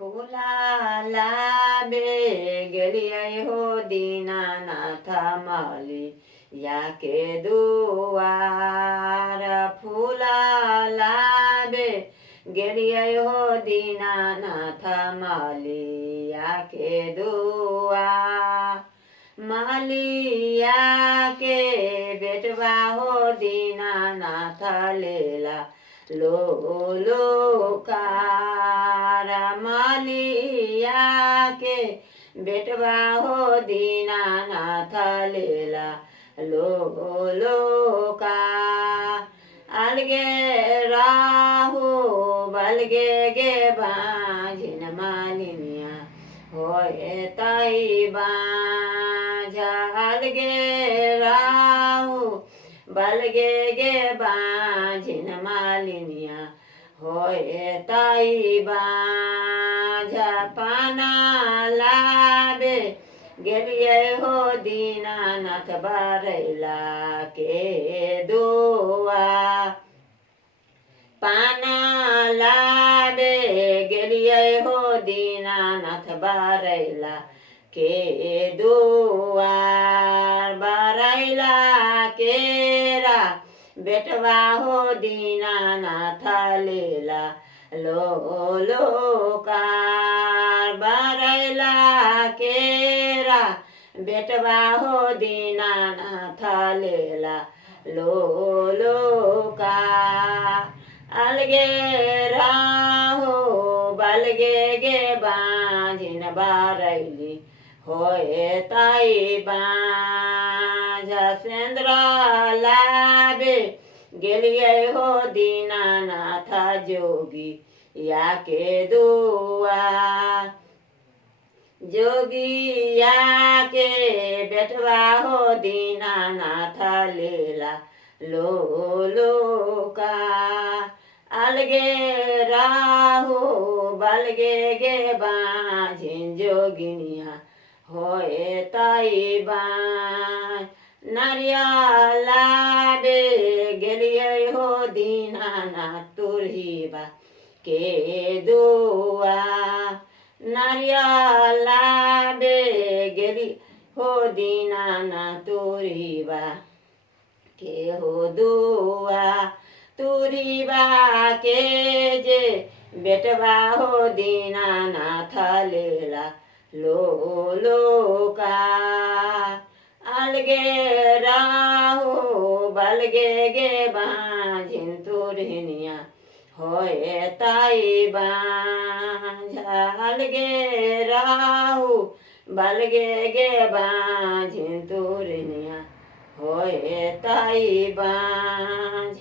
फुलाला गेलियै हो दीनानाथ माली याके दुआर फुलाला गेलियै हो दीनानाथ माली याके दुआर मालिया के बेटवा हो दीनानाथ लेला लो लो कारा मालिया के बेटवा हो दीनानाथ लेला लो लो का अलगे राहु बलगे गे बाजिन मालिनिया होए ताई बाजा अलगे राहु बलगे गे बाजिन मालिनिया होए ताई बाजा पाना लाबे गेलियै हो दीनानाथ बारैला के दुआ पाना लाबे गेलियै हो दीनानाथ बारैला के दुआर बारैला केरा बेटवा हो दीनानाथ लेला लो लो कार बारैला केरा बेटवा हो दीनानाथ लेला लो लो का अलगे राहो बलगे गे बाजिन बारैली होए ताई बाजा सेंद्र लाबे गेलियै हो दीनानाथ जोगी याके दुआ जोगी याके बेटवा हो दीनानाथ लेला लो लो का अलगे राहु बलगे गे बाजिन जोगिनिया होए ताई बाज नारियला बे गेलियै हो दीनानाथ तुरहिबा के दुआ नारियला बे गेली हो दीनानाथ तुरहिबा के हो दुआ तुरहिबा के जे बेटवा हो दीनानाथ लेला लो लो का अलगे राहु बलगे गे बाजिन तुरहिनिया होए ताई बाजा अलगे राहु बलगे गे बाजिन तुरहिनिया होए ताई बाज।